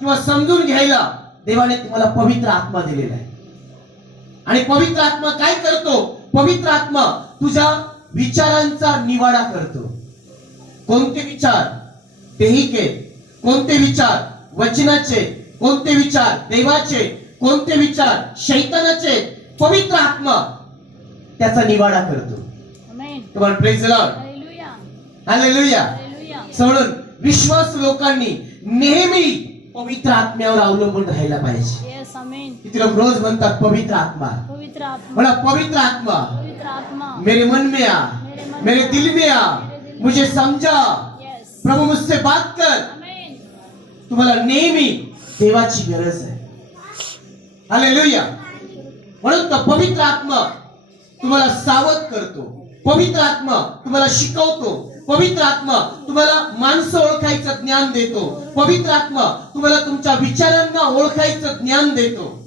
किंवा समजून घ्यायला देवाने तुम्हाला पवित्र आत्मा दिलेला आहे. आणि पवित्र आत्मा काय करतो? पवित्र आत्मा तुझ्या विचारांचा निवाडा करतो. कोणते विचार? देहिके. कोणते विचार? वचनाचे. कोणते विचार? देवाचे. कोणते विचार? शैतानाचे. पवित्र आत्मा त्याचा निवाडा करतो. Come on, praise the Lord. Hallelujah. म्हणून विश्वास लोकांनी नेहमी पवित्र आत्म्यावर अवलंबून राहायला पाहिजे. किती लोक रोज म्हणतात पवित्र आत्मा, म्हणा पवित्र आत्मा मेरे मन में आ, मेरे दिल में आ, मुझे समझा, प्रभु मुझसे बात कर. तुम्हाला नेहमी देवाची गरज आहे. हालेलुया. म्हणून तो पवित्र आत्मा तुम्हाला सावध करतो. पवित्र आत्मा तुम्हाला शिकवतो. पवित्र आत्मा तुम्हाला माणसं ओळखायचं ज्ञान देतो. पवित्र आत्मा तुम्हाला तुमच्या विचारांना ओळखायचं ज्ञान देतो.